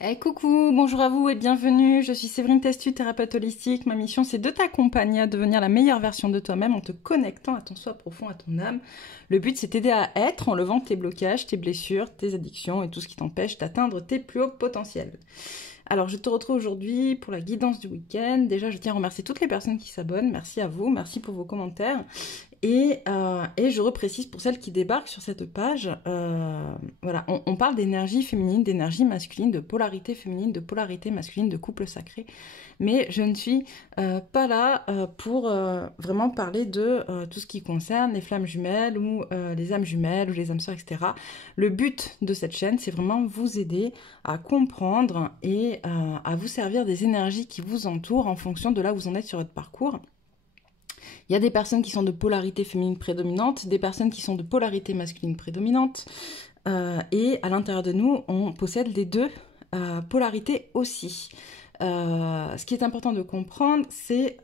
Coucou, bonjour à vous et bienvenue. Je suis Séverine Testu, thérapeute holistique. Ma mission, c'est de t'accompagner à devenir la meilleure version de toi-même en te connectant à ton soi profond, à ton âme. Le but, c'est t'aider à être en levant tes blocages, tes blessures, tes addictions et tout ce qui t'empêche d'atteindre tes plus hauts potentiels. Alors, je te retrouve aujourd'hui pour la guidance du week-end. Déjà, je tiens à remercier toutes les personnes qui s'abonnent. Merci à vous, merci pour vos commentaires. Et je reprécise pour celles qui débarquent sur cette page, voilà, on parle d'énergie féminine, d'énergie masculine, de polarité féminine, de polarité masculine, de couple sacré. Mais je ne suis pas là pour vraiment parler de tout ce qui concerne les flammes jumelles ou les âmes jumelles ou les âmes sœurs, etc. Le but de cette chaîne, c'est vraiment vous aider à comprendre et à vous servir des énergies qui vous entourent en fonction de là où vous en êtes sur votre parcours. Il y a des personnes qui sont de polarité féminine prédominante, des personnes qui sont de polarité masculine prédominante, et à l'intérieur de nous, on possède les deux polarités aussi. Ce qui est important de comprendre, c'est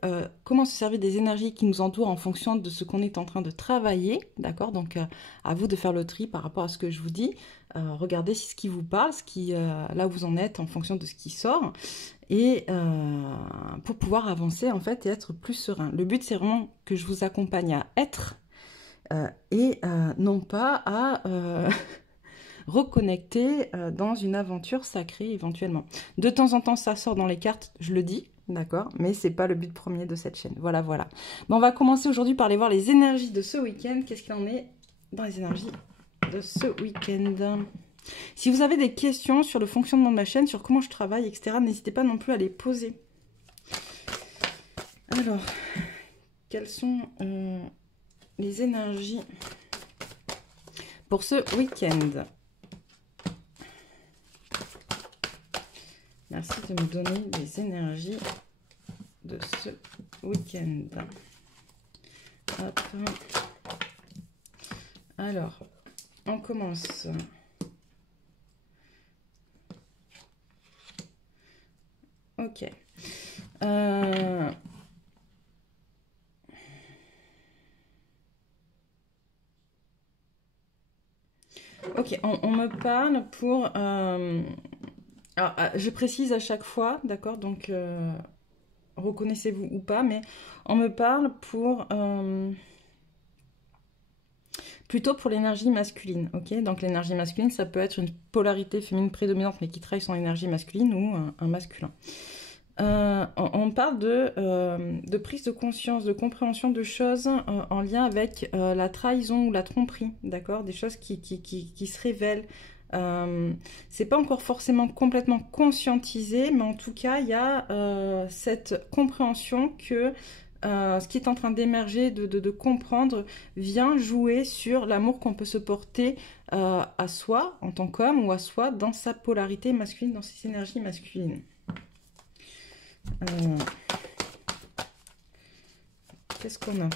comment se servir des énergies qui nous entourent en fonction de ce qu'on est en train de travailler, d'accord? Donc, à vous de faire le tri par rapport à ce que je vous dis. Regardez si ce qui vous parle, là où vous en êtes en fonction de ce qui sort, et pour pouvoir avancer en fait et être plus serein. Le but, c'est vraiment que je vous accompagne à être et non pas à reconnecter dans une aventure sacrée éventuellement. De temps en temps, ça sort dans les cartes, je le dis, d'accord, mais c'est pas le but premier de cette chaîne. Voilà, voilà. Bon, on va commencer aujourd'hui par aller voir les énergies de ce week-end. Qu'est-ce qu'il en est dans les énergies de ce week-end? Si vous avez des questions sur le fonctionnement de ma chaîne, sur comment je travaille, etc., n'hésitez pas non plus à les poser. Alors, quelles sont les énergies pour ce week-end? Merci de me donner les énergies de ce week-end. Hop. Alors, on commence. Ok. Ok, on me parle pour... alors, je précise à chaque fois, d'accord, donc reconnaissez-vous ou pas, mais on me parle pour... plutôt pour l'énergie masculine, ok? Donc l'énergie masculine, ça peut être une polarité féminine prédominante, mais qui travaille son énergie masculine ou un masculin. On parle de prise de conscience, de compréhension de choses en lien avec la trahison ou la tromperie, d'accord? Des choses qui se révèlent. C'est pas encore forcément complètement conscientisé, mais en tout cas, il y a cette compréhension que ce qui est en train d'émerger, de comprendre, vient jouer sur l'amour qu'on peut se porter à soi en tant qu'homme ou à soi dans sa polarité masculine, dans ses énergies masculines. Qu'est-ce qu'on a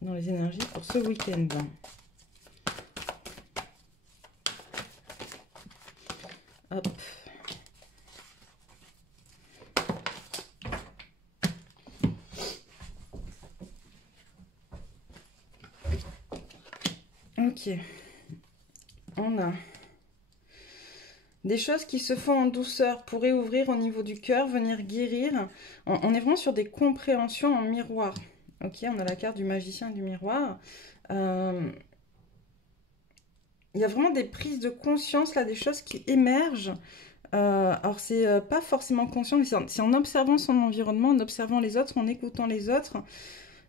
dans les énergies pour ce week-end? Hop. Ok. On a des choses qui se font en douceur pour réouvrir au niveau du cœur, venir guérir. On est vraiment sur des compréhensions en miroir. Ok, on a la carte du magicien et du miroir. Il y a vraiment des prises de conscience, là, des choses qui émergent. Alors, c'est pas forcément conscient, mais c'est en observant son environnement, en observant les autres, en écoutant les autres.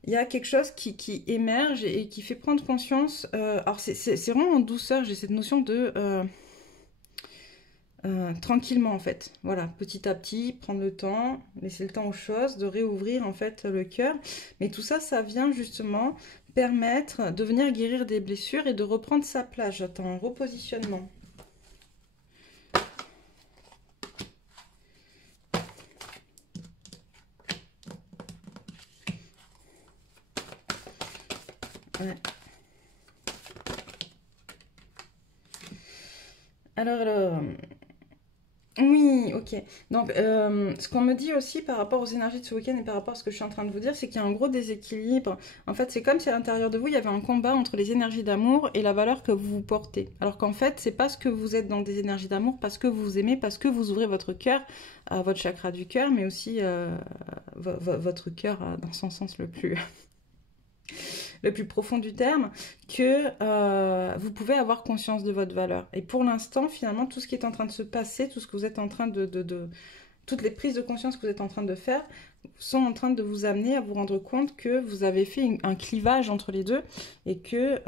Il y a quelque chose qui émerge et qui fait prendre conscience. Alors, c'est vraiment en douceur, j'ai cette notion de... tranquillement en fait, voilà, petit à petit, prendre le temps, laisser le temps aux choses, de réouvrir en fait le cœur, mais tout ça, ça vient justement permettre de venir guérir des blessures et de reprendre sa place. J'attends un repositionnement. Ouais. Alors, Oui, ok. Donc, ce qu'on me dit aussi par rapport aux énergies de ce week-end et par rapport à ce que je suis en train de vous dire, c'est qu'il y a un gros déséquilibre. En fait, c'est comme si à l'intérieur de vous, il y avait un combat entre les énergies d'amour et la valeur que vous vous portez. Alors qu'en fait, c'est parce que vous êtes dans des énergies d'amour, parce que vous aimez, parce que vous ouvrez votre cœur, votre chakra du cœur, mais aussi votre cœur dans son sens le plus profond du terme, que vous pouvez avoir conscience de votre valeur. Et pour l'instant, finalement, tout ce qui est en train de se passer, tout ce que vous êtes en train toutes les prises de conscience que vous êtes en train de faire sont en train de vous amener à vous rendre compte que vous avez fait un clivage entre les deux et qu'il y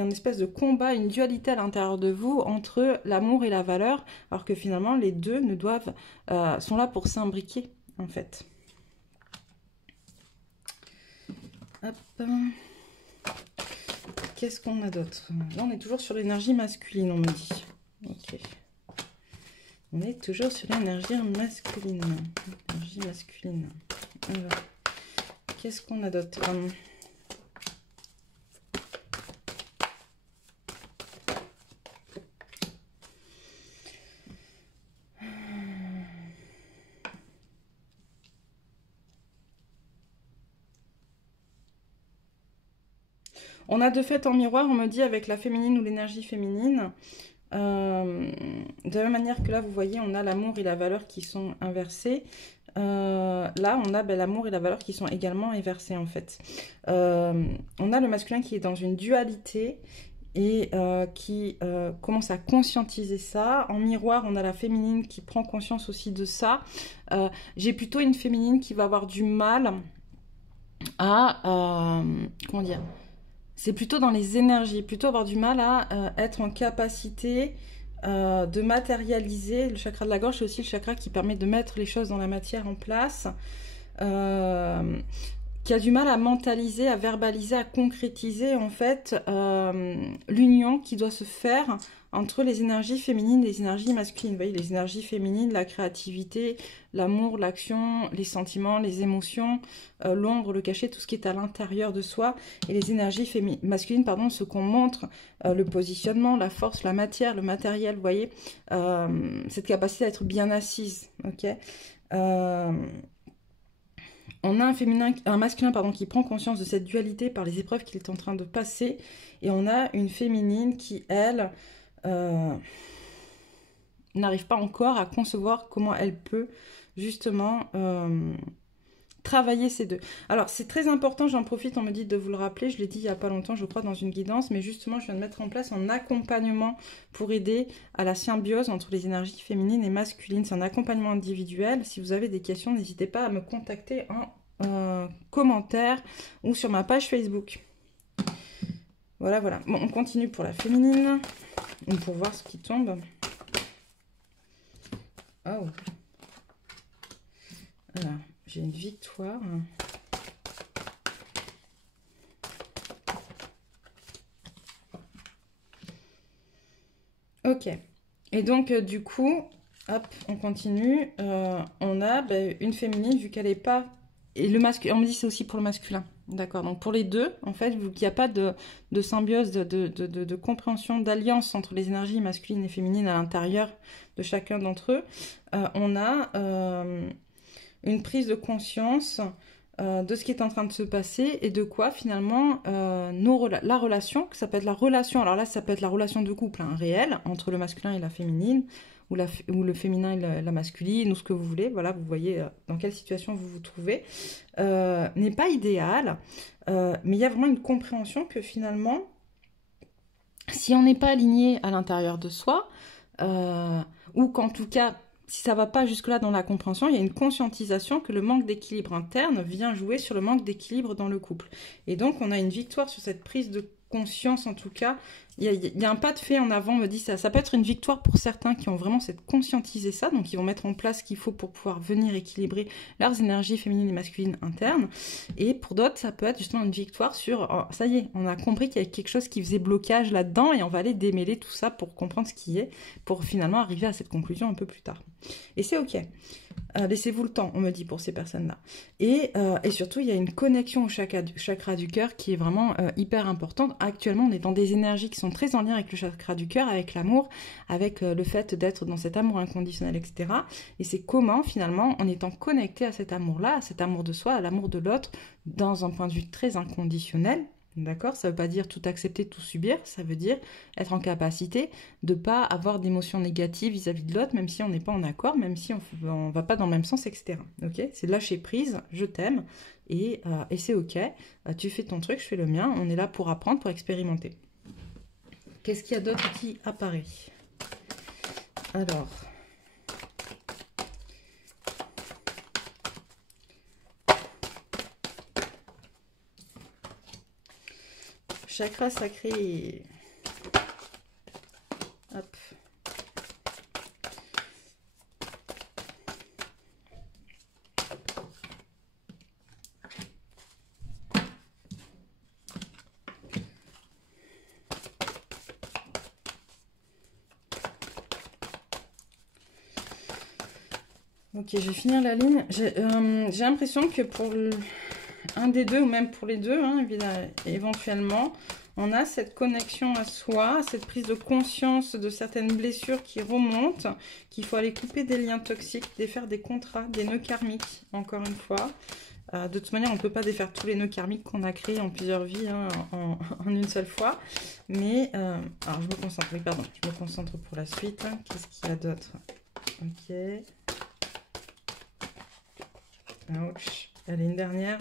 a une espèce de combat, une dualité à l'intérieur de vous entre l'amour et la valeur, alors que finalement, les deux sont là pour s'imbriquer, en fait. Hop. Qu'est-ce qu'on a d'autre? Là, on est toujours sur l'énergie masculine, on me dit. Ok. On est toujours sur l'énergie masculine. Énergie masculine. Alors, qu'est-ce qu'on a d'autre? On a de fait en miroir, on me dit, avec la féminine ou l'énergie féminine. De la même manière que là, vous voyez, on a l'amour et la valeur qui sont inversés. Là, on a l'amour et la valeur qui sont également inversés, en fait. On a le masculin qui est dans une dualité et qui commence à conscientiser ça. En miroir, on a la féminine qui prend conscience aussi de ça. J'ai plutôt une féminine qui va avoir du mal à... comment dire ? C'est plutôt dans les énergies, plutôt avoir du mal à être en capacité de matérialiser. Le chakra de la gorge, c'est aussi le chakra qui permet de mettre les choses dans la matière en place. Qui a du mal à mentaliser, à verbaliser, à concrétiser en fait l'union qui doit se faire entre les énergies féminines et les énergies masculines. Vous voyez, les énergies féminines, la créativité, l'amour, l'action, les sentiments, les émotions, l'ombre, le cachet, tout ce qui est à l'intérieur de soi. Et les énergies masculines, pardon, ce qu'on montre, le positionnement, la force, la matière, le matériel, vous voyez, cette capacité à être bien assise, ok. On a un masculin pardon, qui prend conscience de cette dualité par les épreuves qu'il est en train de passer. Et on a une féminine qui, elle, n'arrive pas encore à concevoir comment elle peut justement travailler ces deux. Alors, c'est très important, j'en profite, on me dit de vous le rappeler. Je l'ai dit il n'y a pas longtemps, je crois, dans une guidance. Mais justement, je viens de mettre en place un accompagnement pour aider à la symbiose entre les énergies féminines et masculines. C'est un accompagnement individuel. Si vous avez des questions, n'hésitez pas à me contacter en commentaire ou sur ma page Facebook. Voilà, voilà. Bon, on continue pour la féminine. Pour voir ce qui tombe. Oh. Alors, j'ai une victoire. Ok. Et donc, du coup, hop, on continue. On a une féminine, vu qu'elle n'est pas... Et le masculin, on me dit c'est aussi pour le masculin. D'accord, donc pour les deux, en fait, vu qu'il n'y a pas de symbiose, de compréhension, d'alliance entre les énergies masculines et féminines à l'intérieur de chacun d'entre eux, on a une prise de conscience de ce qui est en train de se passer et de quoi finalement la relation, ça peut être la relation, alors là ça peut être la relation de couple réelle entre le masculin et la féminine, ou le féminin et la masculine, ou ce que vous voulez, voilà, vous voyez dans quelle situation vous vous trouvez, n'est pas idéal, mais il y a vraiment une compréhension que finalement, si on n'est pas aligné à l'intérieur de soi, ou qu'en tout cas, si ça ne va pas jusque-là dans la compréhension, il y a une conscientisation que le manque d'équilibre interne vient jouer sur le manque d'équilibre dans le couple. Et donc, on a une victoire sur cette prise de conscience, en tout cas. Il y a un pas de fait en avant, on me dit ça. Ça peut être une victoire pour certains qui ont vraiment conscientisé ça, donc ils vont mettre en place ce qu'il faut pour pouvoir venir équilibrer leurs énergies féminines et masculines internes. Et pour d'autres, ça peut être justement une victoire sur, oh, ça y est, on a compris qu'il y avait quelque chose qui faisait blocage là-dedans et on va aller démêler tout ça pour comprendre ce qui est, pour finalement arriver à cette conclusion un peu plus tard. Et c'est ok. laissez-vous le temps, on me dit, pour ces personnes-là. Et surtout, il y a une connexion au chakra du cœur qui est vraiment hyper importante. Actuellement, on est dans des énergies qui sont très en lien avec le chakra du cœur, avec l'amour, avec le fait d'être dans cet amour inconditionnel, etc. Et c'est comment, finalement, en étant connecté à cet amour-là, à cet amour de soi, à l'amour de l'autre, dans un point de vue très inconditionnel, d'accord? Ça ne veut pas dire tout accepter, tout subir, ça veut dire être en capacité de ne pas avoir d'émotions négatives vis-à-vis de l'autre, même si on n'est pas en accord, même si on ne va pas dans le même sens, etc. Ok? C'est lâcher prise, je t'aime, et c'est ok. Tu fais ton truc, je fais le mien, on est là pour apprendre, pour expérimenter. Qu'est-ce qu'il y a d'autre qui apparaît? Alors... chakra sacré. Hop. Ok, je vais finir la ligne. J'ai l'impression que pour un des deux, ou même pour les deux, hein, éventuellement, on a cette connexion à soi, cette prise de conscience de certaines blessures qui remontent, qu'il faut aller couper des liens toxiques, défaire des contrats, des nœuds karmiques, encore une fois. De toute manière, on ne peut pas défaire tous les nœuds karmiques qu'on a créés en plusieurs vies, hein, en une seule fois. Mais, alors je me concentre, oui, pardon, je me concentre pour la suite. Hein. Qu'est-ce qu'il y a d'autre? Ok. Ouch. Allez, une dernière.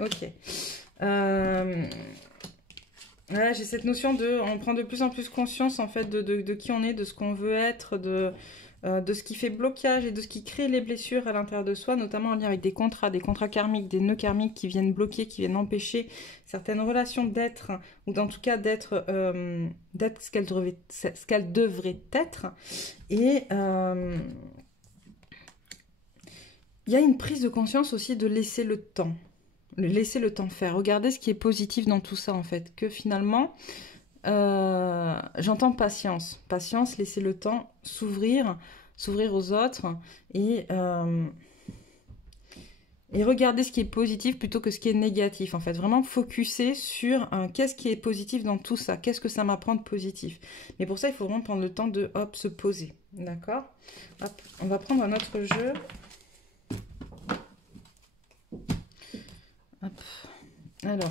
Ok. Voilà, j'ai cette notion de... On prend de plus en plus conscience, en fait, de qui on est, de ce qu'on veut être, de ce qui fait blocage et de ce qui crée les blessures à l'intérieur de soi, notamment en lien avec des contrats karmiques, des nœuds karmiques qui viennent bloquer, qui viennent empêcher certaines relations d'être, ou en tout cas d'être ce qu'elles devraient être. Et... il y a une prise de conscience aussi de laisser le temps. Laisser le temps faire. Regardez ce qui est positif dans tout ça, en fait. Que finalement, j'entends patience. Patience, laisser le temps s'ouvrir aux autres. Et regarder ce qui est positif plutôt que ce qui est négatif, en fait. Vraiment focuser sur qu'est-ce qui est positif dans tout ça. Qu'est-ce que ça m'apprend de positif. Mais pour ça, il faut vraiment prendre le temps de, hop, se poser. D'accord? Hop, on va prendre un autre jeu. Hop. Alors,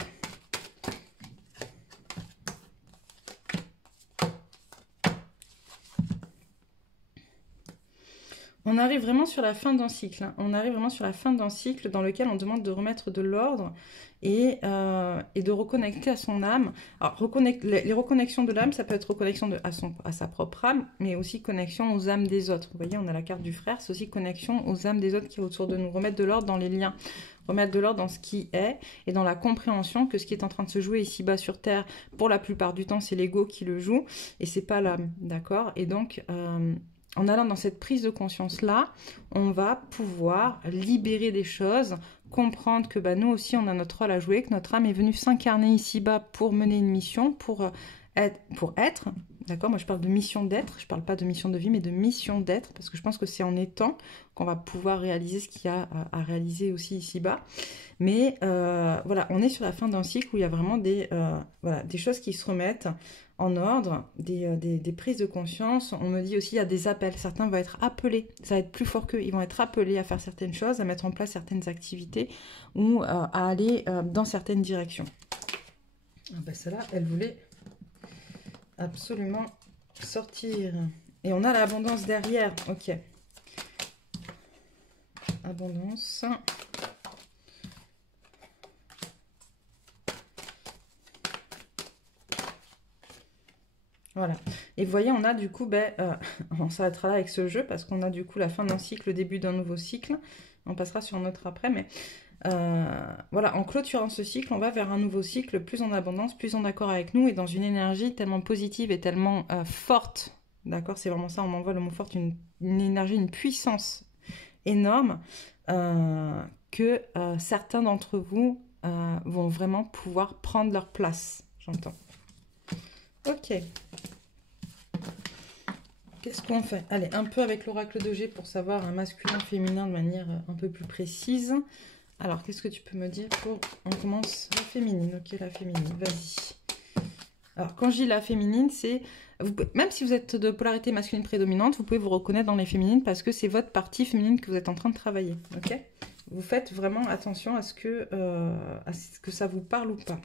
on arrive vraiment sur la fin d'un cycle. Hein. On arrive vraiment sur la fin d'un cycle dans lequel on demande de remettre de l'ordre et de reconnecter à son âme. Alors, les reconnexions de l'âme, ça peut être reconnexion à sa propre âme, mais aussi connexion aux âmes des autres. Vous voyez, on a la carte du frère, c'est aussi connexion aux âmes des autres qui est autour de nous. Remettre de l'ordre dans les liens. Remettre de l'ordre dans ce qui est et dans la compréhension que ce qui est en train de se jouer ici-bas sur Terre, pour la plupart du temps, c'est l'ego qui le joue et c'est pas l'âme, d'accord? Et donc, en allant dans cette prise de conscience-là, on va pouvoir libérer des choses, comprendre que nous aussi, on a notre rôle à jouer, que notre âme est venue s'incarner ici-bas pour mener une mission, pour être. D'accord? Moi, je parle de mission d'être. Je ne parle pas de mission de vie, mais de mission d'être. Parce que je pense que c'est en étant qu'on va pouvoir réaliser ce qu'il y a à réaliser aussi ici-bas. Mais voilà, on est sur la fin d'un cycle où il y a vraiment des choses qui se remettent en ordre, des prises de conscience. On me dit aussi il y a des appels. Certains vont être appelés. Ça va être plus fort qu'eux. Ils vont être appelés à faire certaines choses, à mettre en place certaines activités ou à aller dans certaines directions. Ah ben celle-là, elle voulait... absolument sortir. Et on a l'abondance derrière. Ok. Abondance. Voilà. Et vous voyez, on a du coup, on s'arrêtera là avec ce jeu parce qu'on a du coup la fin d'un cycle, le début d'un nouveau cycle. On passera sur un autre après, mais voilà, en clôturant ce cycle, on va vers un nouveau cycle plus en abondance, plus en accord avec nous et dans une énergie tellement positive et tellement forte. D'accord, c'est vraiment ça, on m'envoie le mot forte, une énergie, une puissance énorme que certains d'entre vous vont vraiment pouvoir prendre leur place, j'entends. Ok. qu'est-ce qu'on fait? Allez, un peu avec l'oracle de G pour savoir un masculin, féminin de manière un peu plus précise. Alors, qu'est-ce que tu peux me dire pour... On commence la féminine. Ok, la féminine, vas-y. Alors, quand je dis la féminine, c'est... Même si vous êtes de polarité masculine prédominante, vous pouvez vous reconnaître dans les féminines parce que c'est votre partie féminine que vous êtes en train de travailler. Ok? Vous faites vraiment attention à ce que ça vous parle ou pas.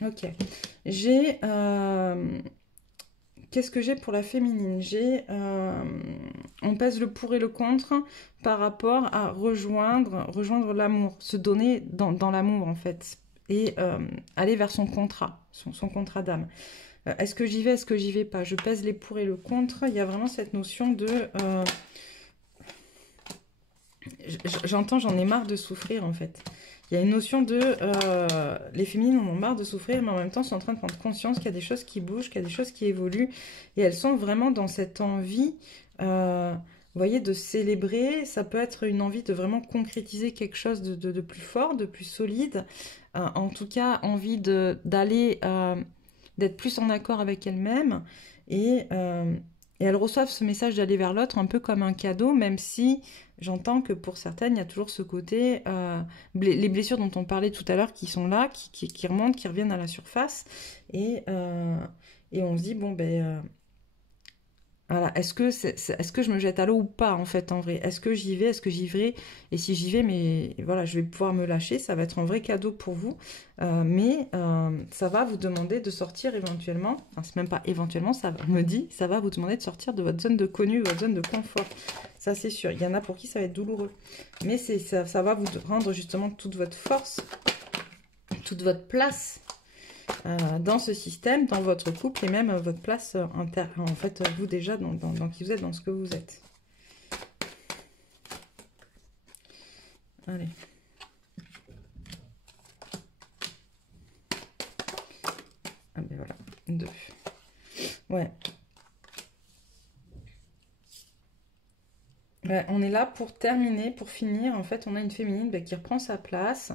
Ok. J'ai... Qu'est-ce que j'ai pour la féminine? J'ai... on pèse le pour et le contre par rapport à rejoindre l'amour, se donner dans l'amour en fait, et aller vers son contrat, son contrat d'âme. Est-ce que j'y vais, est-ce que j'y vais pas? Je pèse les pour et le contre. Il y a vraiment cette notion de... J'entends, j'en ai marre de souffrir en fait. Il y a une notion de... les féminines en ont marre de souffrir, mais en même temps sont en train de prendre conscience qu'il y a des choses qui bougent, qu'il y a des choses qui évoluent. Et elles sont vraiment dans cette envie, vous voyez, de célébrer. Ça peut être une envie de vraiment concrétiser quelque chose de plus fort, de plus solide. En tout cas, envie d'aller... d'être plus en accord avec elles-mêmes. Et elles reçoivent ce message d'aller vers l'autre un peu comme un cadeau, même si... J'entends que pour certaines, il y a toujours ce côté, les blessures dont on parlait tout à l'heure qui sont là, qui remontent, qui reviennent à la surface. Et on se dit, bon, ben, voilà, est-ce que je me jette à l'eau ou pas, en fait, en vrai? Est-ce que j'y vais? Est-ce que j'y vais? Et si j'y vais, mais voilà, je vais pouvoir me lâcher, ça va être un vrai cadeau pour vous. Mais ça va vous demander de sortir éventuellement, enfin, c'est même pas éventuellement, ça me dit, ça va vous demander de sortir de votre zone de connu, votre zone de confort. Ça, c'est sûr. Il y en a pour qui ça va être douloureux. Mais ça va vous rendre justement toute votre force, toute votre place dans ce système, dans votre couple et même votre place en fait, vous déjà, dans qui vous êtes, dans ce que vous êtes. Allez. Ah ben voilà, 2. Ouais. Ouais, on est là pour terminer, pour finir. En fait, on a une féminine qui reprend sa place.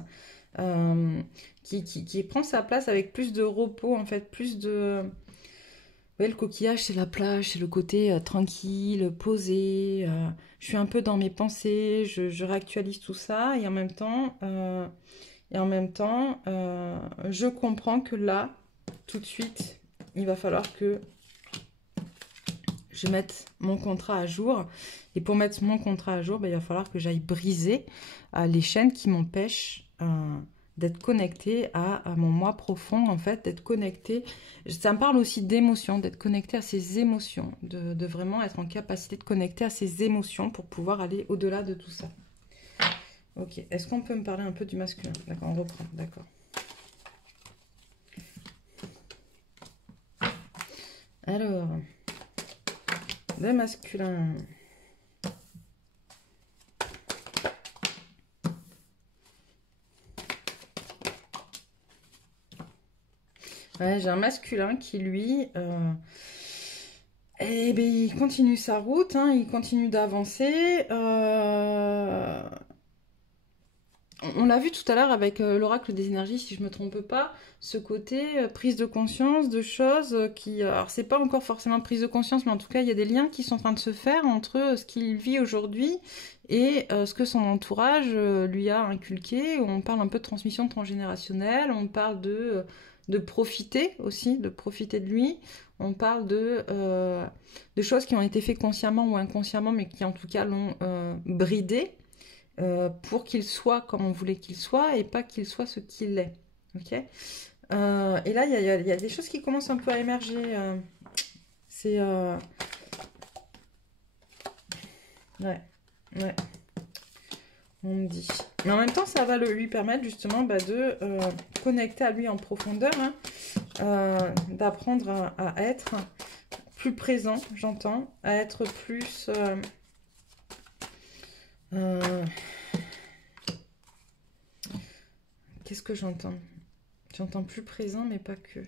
Qui prend sa place avec plus de repos, en fait, plus de... Vous voyez, le coquillage, c'est la plage, c'est le côté tranquille, posé. Je suis un peu dans mes pensées, je réactualise tout ça, et en même temps, je comprends que là, tout de suite, il va falloir que je mette mon contrat à jour. Et pour mettre mon contrat à jour, ben, il va falloir que j'aille briser les chaînes qui m'empêchent d'être connectée à mon moi profond, en fait, d'être connectée. Ça me parle aussi d'émotions, d'être connectée à ses émotions, de vraiment être en capacité de connecter à ses émotions pour pouvoir aller au-delà de tout ça. Ok, est-ce qu'on peut me parler un peu du masculin? D'accord, on reprend, d'accord. Alors, le masculin... Ouais, j'ai un masculin qui, lui, eh ben, il continue sa route, hein, il continue d'avancer. On l'a vu tout à l'heure avec l'oracle des énergies, si je ne me trompe pas, ce côté prise de conscience de choses qui... alors, c'est pas encore forcément prise de conscience, mais en tout cas, il y a des liens qui sont en train de se faire entre ce qu'il vit aujourd'hui et ce que son entourage lui a inculqué. On parle un peu de transmission transgénérationnelle, on parle de profiter aussi, de profiter de lui. On parle de choses qui ont été faites consciemment ou inconsciemment, mais qui en tout cas l'ont bridé. Pour qu'il soit comme on voulait qu'il soit et pas qu'il soit ce qu'il est. Ok. Et là, il y a des choses qui commencent un peu à émerger. C'est... Ouais, ouais. On me dit. Mais en même temps, ça va lui permettre justement de connecter à lui en profondeur, hein, d'apprendre à être plus présent, j'entends, à être plus... qu'est-ce que j'entends? J'entends plus présent, mais pas que.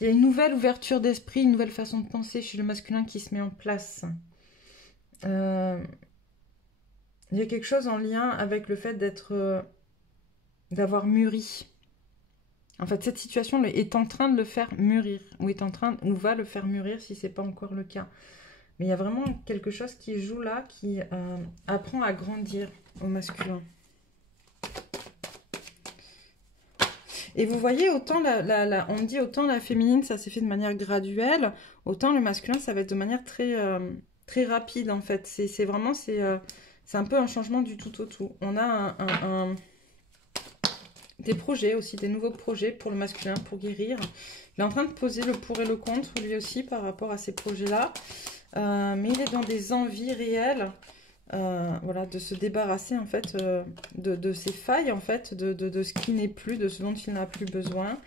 Il y a une nouvelle ouverture d'esprit, une nouvelle façon de penser chez le masculin qui se met en place. il y a quelque chose en lien avec le fait d'avoir mûri. En fait, cette situation est en train de le faire mûrir, ou va le faire mûrir si c'est pas encore le cas. Mais il y a vraiment quelque chose qui joue là, qui apprend à grandir au masculin. Et vous voyez, autant on me dit autant la féminine, ça s'est fait de manière graduelle, autant le masculin, ça va être de manière très, très rapide en fait. C'est vraiment, c'est un peu un changement du tout au tout. On a des projets aussi, des nouveaux projets pour le masculin, pour guérir. Il est en train de poser le pour et le contre, lui aussi, par rapport à ces projets-là. Mais il est dans des envies réelles, voilà, de se débarrasser, en fait, de ses failles, en fait, de ce qui n'est plus, de ce dont il n'a plus besoin.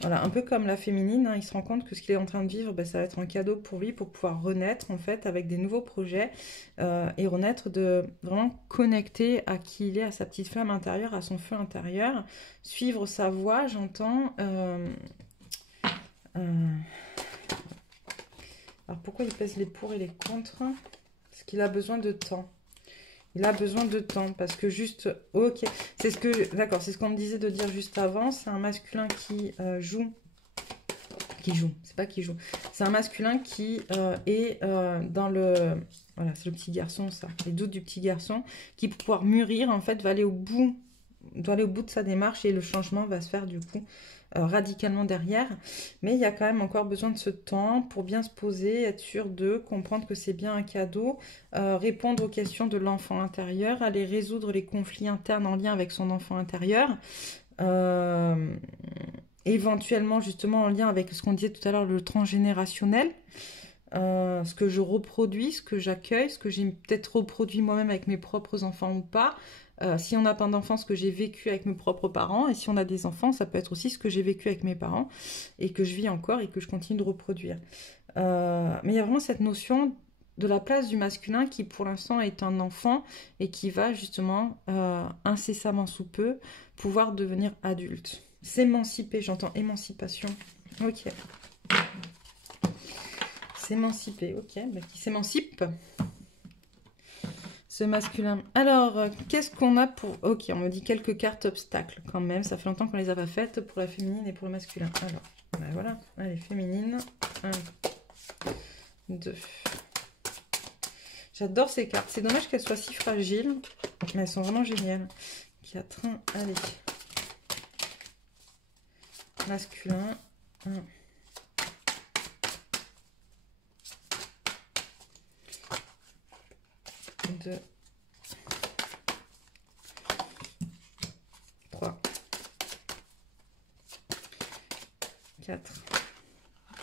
Voilà, un peu comme la féminine, hein, il se rend compte que ce qu'il est en train de vivre, ben, ça va être un cadeau pour lui, pour pouvoir renaître, en fait, avec des nouveaux projets, et renaître vraiment connecté à qui il est, à sa petite flamme intérieure, à son feu intérieur, suivre sa voie, j'entends. Alors pourquoi il pèse les pour et les contre? Parce qu'il a besoin de temps. Il a besoin de temps parce que juste, ok, c'est ce qu'on me disait de dire juste avant. C'est un masculin qui joue, c'est pas qui joue. C'est un masculin qui est dans le, voilà, c'est le petit garçon ça, les doutes du petit garçon qui pour pouvoir mûrir en fait doit aller au bout de sa démarche et le changement va se faire du coup radicalement derrière, mais il y a quand même encore besoin de ce temps pour bien se poser, être sûr de comprendre que c'est bien un cadeau, répondre aux questions de l'enfant intérieur, aller résoudre les conflits internes en lien avec son enfant intérieur, éventuellement justement en lien avec ce qu'on disait tout à l'heure, le transgénérationnel, ce que je reproduis, ce que j'accueille, ce que j'ai peut-être reproduit moi-même avec mes propres enfants ou pas. Si on n'a pas d'enfants, ce que j'ai vécu avec mes propres parents, et si on a des enfants, ça peut être aussi ce que j'ai vécu avec mes parents, et que je vis encore, et que je continue de reproduire. Mais il y a vraiment cette notion de la place du masculin qui pour l'instant est un enfant, et qui va justement, incessamment sous peu, pouvoir devenir adulte. S'émanciper, j'entends émancipation. Ok. S'émanciper, ok, bah, qui s'émancipe. Ce masculin. Alors, qu'est-ce qu'on a pour... Ok, on me dit quelques cartes obstacles quand même. Ça fait longtemps qu'on les a pas faites pour la féminine et pour le masculin. Alors, ben voilà. Allez, féminine. 1, 2. J'adore ces cartes. C'est dommage qu'elles soient si fragiles. Mais elles sont vraiment géniales. 4. Allez. Masculin. 1. 2, 3, 4.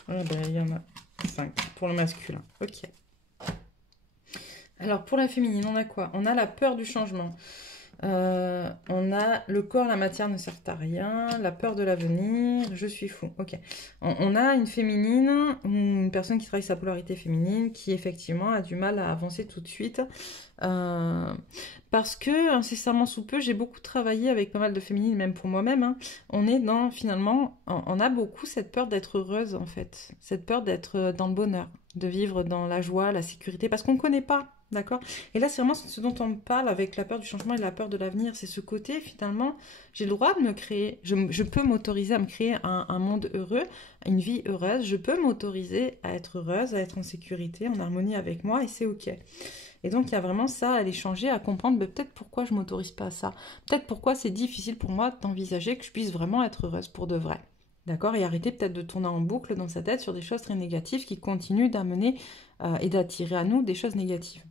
Ah ben, il y en a 5 pour le masculin. Ok. Alors, pour la féminine, on a quoi? On a la peur du changement. On a le corps, la matière ne servent à rien, la peur de l'avenir, je suis fou. Ok. On a une féminine, ou une personne qui travaille sa polarité féminine, qui effectivement a du mal à avancer tout de suite. Parce que incessamment sous peu, j'ai beaucoup travaillé avec pas mal de féminines, même pour moi-même. Hein. On est dans, finalement, on a beaucoup cette peur d'être heureuse en fait. Cette peur d'être dans le bonheur, de vivre dans la joie, la sécurité, parce qu'on ne connaît pas. D'accord. Et là, c'est vraiment ce dont on me parle avec la peur du changement et la peur de l'avenir. C'est ce côté, finalement, j'ai le droit de me créer, je peux m'autoriser à me créer un monde heureux, une vie heureuse. Je peux m'autoriser à être heureuse, à être en sécurité, en harmonie avec moi, et c'est ok. Et donc, il y a vraiment ça à aller changer, à comprendre peut-être pourquoi je ne m'autorise pas à ça. Peut-être pourquoi c'est difficile pour moi d'envisager que je puisse vraiment être heureuse pour de vrai. D'accord. Et arrêter peut-être de tourner en boucle dans sa tête sur des choses très négatives qui continuent d'amener et d'attirer à nous des choses négatives.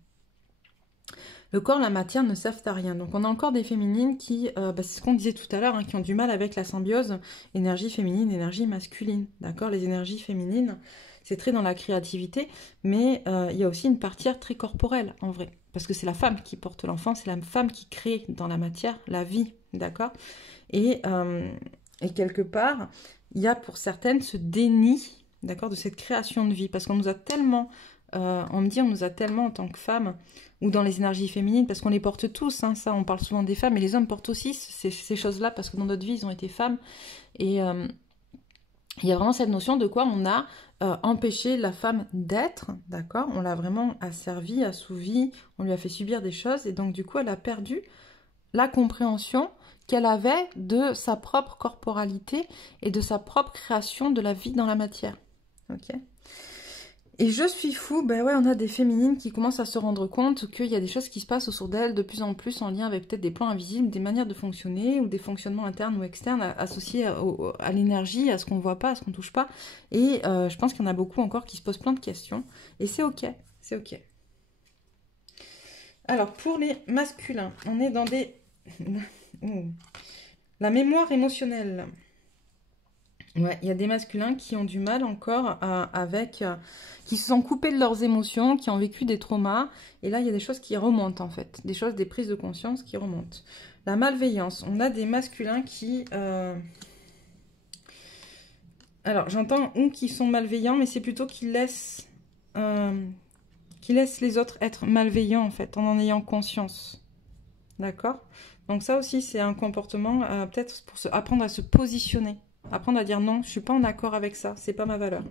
Le corps, la matière ne servent à rien. Donc on a encore des féminines qui, c'est ce qu'on disait tout à l'heure, hein, qui ont du mal avec la symbiose énergie féminine, énergie masculine. D'accord. Les énergies féminines, c'est très dans la créativité, mais il y a aussi une partie très corporelle en vrai. Parce que c'est la femme qui porte l'enfant, c'est la femme qui crée dans la matière la vie. D'accord. Et quelque part, il y a pour certaines ce déni, d'accord, de cette création de vie. Parce qu'on nous a tellement... on me dit, on nous a tellement en tant que femmes, ou dans les énergies féminines, parce qu'on les porte tous, hein, ça, on parle souvent des femmes, et les hommes portent aussi ces choses-là, parce que dans notre vie, ils ont été femmes. Et il y a vraiment cette notion de quoi on a empêché la femme d'être, d'accord? On l'a vraiment asservie, assouvie, on lui a fait subir des choses, et donc du coup, elle a perdu la compréhension qu'elle avait de sa propre corporalité et de sa propre création de la vie dans la matière. Ok. Et je suis fou, ben ouais, on a des féminines qui commencent à se rendre compte qu'il y a des choses qui se passent autour d'elles de plus en plus en lien avec peut-être des plans invisibles, des manières de fonctionner ou des fonctionnements internes ou externes associés à l'énergie, à ce qu'on ne voit pas, à ce qu'on ne touche pas. Et je pense qu'il y en a beaucoup encore qui se posent plein de questions. Et c'est ok, c'est ok. Alors, pour les masculins, on est dans des... La mémoire émotionnelle. Ouais, il y a des masculins qui ont du mal encore qui se sont coupés de leurs émotions, qui ont vécu des traumas. Et là, il y a des choses qui remontent en fait. Des choses, des prises de conscience qui remontent. La malveillance. On a des masculins qui... Alors, j'entends qui sont malveillants, mais c'est plutôt qui laissent les autres être malveillants en fait, en ayant conscience. D'accord? Donc ça aussi, c'est un comportement peut-être pour apprendre à se positionner. Apprendre à dire non, je suis pas en accord avec ça, c'est pas ma valeur.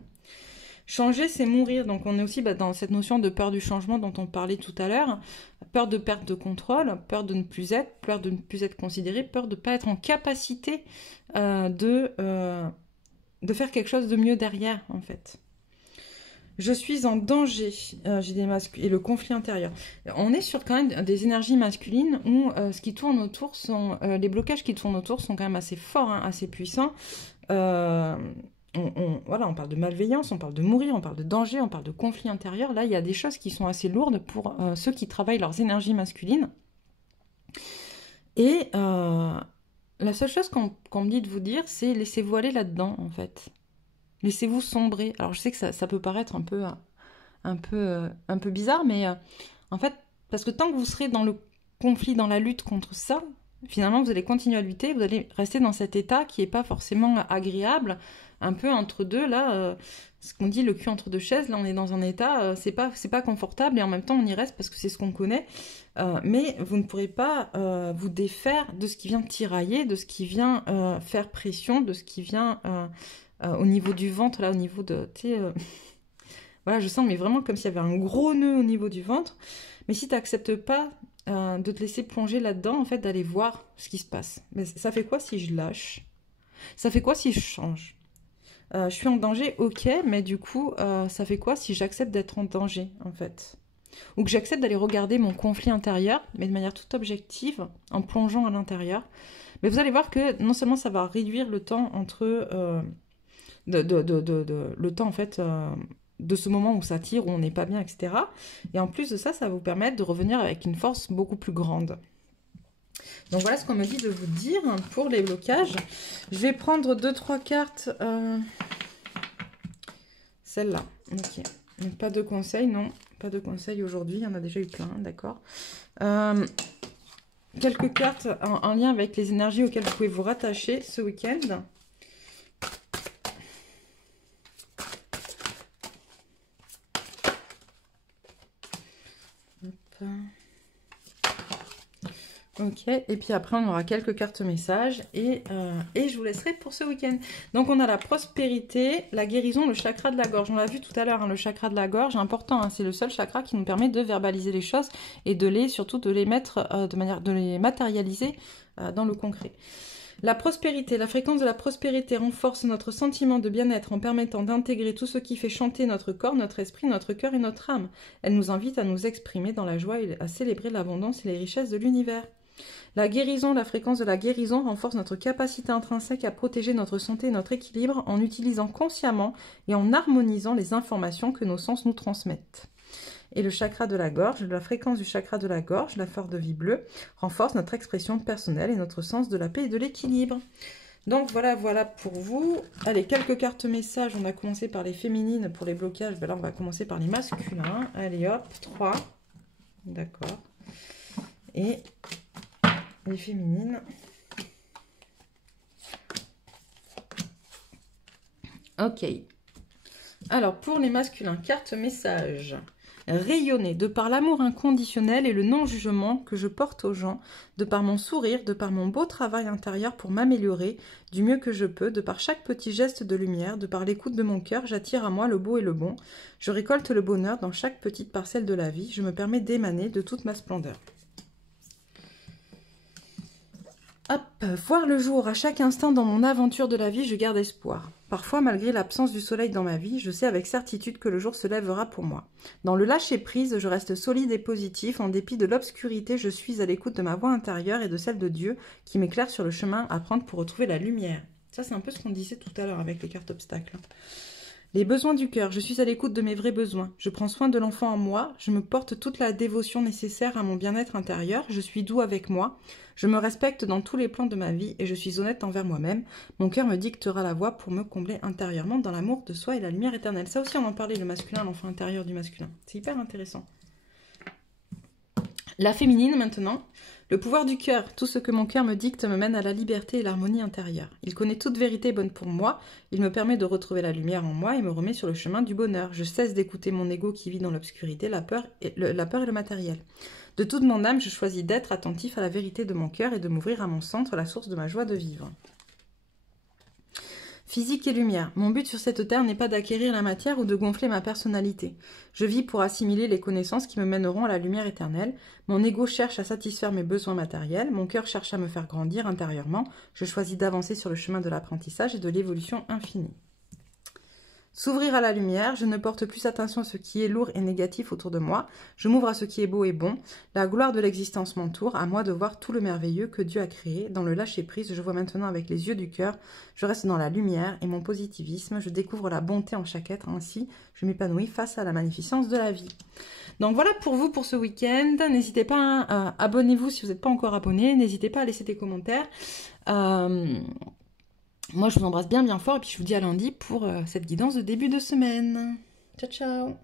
Changer, c'est mourir. Donc on est aussi dans cette notion de peur du changement dont on parlait tout à l'heure. Peur de perte de contrôle, peur de ne plus être, peur de ne plus être considéré, peur de ne pas être en capacité de faire quelque chose de mieux derrière, en fait. Je suis en danger, j'ai des et le conflit intérieur. On est sur quand même des énergies masculines où ce qui tourne autour sont... les blocages qui tournent autour sont quand même assez forts, hein, assez puissants. Voilà, on parle de malveillance, on parle de mourir, on parle de danger, on parle de conflit intérieur. Là, il y a des choses qui sont assez lourdes pour ceux qui travaillent leurs énergies masculines. Et la seule chose qu'on me dit de vous dire, c'est laissez-vous aller là-dedans, en fait. Laissez-vous sombrer. Alors, je sais que ça peut paraître un peu bizarre, mais en fait, parce que tant que vous serez dans le conflit, dans la lutte contre ça, finalement, vous allez continuer à lutter, vous allez rester dans cet état qui n'est pas forcément agréable, un peu entre deux, là, ce qu'on dit, le cul entre deux chaises, là, on est dans un état, c'est pas confortable, et en même temps, on y reste parce que c'est ce qu'on connaît, mais vous ne pourrez pas vous défaire de ce qui vient tirailler, de ce qui vient faire pression, de ce qui vient... au niveau du ventre, là, au niveau de... voilà, je sens, mais vraiment comme s'il y avait un gros nœud au niveau du ventre. Mais si tu n'acceptes pas de te laisser plonger là-dedans, en fait, d'aller voir ce qui se passe. Mais ça fait quoi si je lâche? Ça fait quoi si je change? Je suis en danger, ok, mais du coup, ça fait quoi si j'accepte d'être en danger, en fait? Ou que j'accepte d'aller regarder mon conflit intérieur, mais de manière toute objective, en plongeant à l'intérieur. Mais vous allez voir que non seulement ça va réduire le temps entre... le temps en fait de ce moment où ça tire, où on n'est pas bien, etc. Et en plus de ça, ça va vous permettre de revenir avec une force beaucoup plus grande. Donc voilà ce qu'on me dit de vous dire pour les blocages. Je vais prendre 2-3 cartes. Celle-là. Ok. Donc pas de conseils, non. Pas de conseils aujourd'hui. Il y en a déjà eu plein, d'accord. Quelques cartes en lien avec les énergies auxquelles vous pouvez vous rattacher ce week-end. Ok, et puis après on aura quelques cartes messages et je vous laisserai pour ce week-end. Donc on a la prospérité, la guérison, le chakra de la gorge. On l'a vu tout à l'heure, hein, le chakra de la gorge, important, hein, c'est le seul chakra qui nous permet de verbaliser les choses et surtout de les mettre de les matérialiser dans le concret. La prospérité, la fréquence de la prospérité renforce notre sentiment de bien-être en permettant d'intégrer tout ce qui fait chanter notre corps, notre esprit, notre cœur et notre âme. Elle nous invite à nous exprimer dans la joie et à célébrer l'abondance et les richesses de l'univers. La guérison, la fréquence de la guérison renforce notre capacité intrinsèque à protéger notre santé et notre équilibre en utilisant consciemment et en harmonisant les informations que nos sens nous transmettent. Et le chakra de la gorge, la fréquence du chakra de la gorge, la fleur de vie bleue, renforce notre expression personnelle et notre sens de la paix et de l'équilibre. Donc voilà pour vous. Allez, quelques cartes messages. On a commencé par les féminines pour les blocages. Ben là, on va commencer par les masculins. Allez hop, 3. D'accord. Et les féminines. Ok. Alors, pour les masculins, carte message. rayonner de par l'amour inconditionnel et le non-jugement que je porte aux gens, de par mon sourire, de par mon beau travail intérieur pour m'améliorer du mieux que je peux, de par chaque petit geste de lumière, de par l'écoute de mon cœur, j'attire à moi le beau et le bon. Je récolte le bonheur dans chaque petite parcelle de la vie. Je me permets d'émaner de toute ma splendeur. Hop, voir le jour à chaque instant dans mon aventure de la vie, je garde espoir. Parfois, malgré l'absence du soleil dans ma vie, je sais avec certitude que le jour se lèvera pour moi. Dans le lâcher-prise, je reste solide et positif. En dépit de l'obscurité, je suis à l'écoute de ma voix intérieure et de celle de Dieu qui m'éclaire sur le chemin à prendre pour retrouver la lumière. Ça, c'est un peu ce qu'on disait tout à l'heure avec les cartes obstacles. Les besoins du cœur, je suis à l'écoute de mes vrais besoins. Je prends soin de l'enfant en moi, je me porte toute la dévotion nécessaire à mon bien-être intérieur, je suis doux avec moi, je me respecte dans tous les plans de ma vie et je suis honnête envers moi-même. Mon cœur me dictera la voie pour me combler intérieurement dans l'amour de soi et la lumière éternelle. Ça aussi, on en parlait, le masculin, l'enfant intérieur du masculin. C'est hyper intéressant. La féminine maintenant. Le pouvoir du cœur, tout ce que mon cœur me dicte me mène à la liberté et l'harmonie intérieure. Il connaît toute vérité bonne pour moi, il me permet de retrouver la lumière en moi et me remet sur le chemin du bonheur. Je cesse d'écouter mon ego qui vit dans l'obscurité, la peur et le matériel. De toute mon âme, je choisis d'être attentif à la vérité de mon cœur et de m'ouvrir à mon centre, la source de ma joie de vivre. Physique et lumière. Mon but sur cette terre n'est pas d'acquérir la matière ou de gonfler ma personnalité. Je vis pour assimiler les connaissances qui me mèneront à la lumière éternelle. Mon ego cherche à satisfaire mes besoins matériels. Mon cœur cherche à me faire grandir intérieurement. Je choisis d'avancer sur le chemin de l'apprentissage et de l'évolution infinie. S'ouvrir à la lumière, je ne porte plus attention à ce qui est lourd et négatif autour de moi. Je m'ouvre à ce qui est beau et bon. La gloire de l'existence m'entoure, à moi de voir tout le merveilleux que Dieu a créé. Dans le lâcher-prise, je vois maintenant avec les yeux du cœur. Je reste dans la lumière et mon positivisme. Je découvre la bonté en chaque être. Ainsi, je m'épanouis face à la magnificence de la vie. Donc voilà pour vous pour ce week-end. N'hésitez pas à abonnez-vous si vous n'êtes pas encore abonné. N'hésitez pas à laisser des commentaires. Moi, je vous embrasse bien fort et puis je vous dis à lundi pour cette guidance de début de semaine. Ciao, ciao!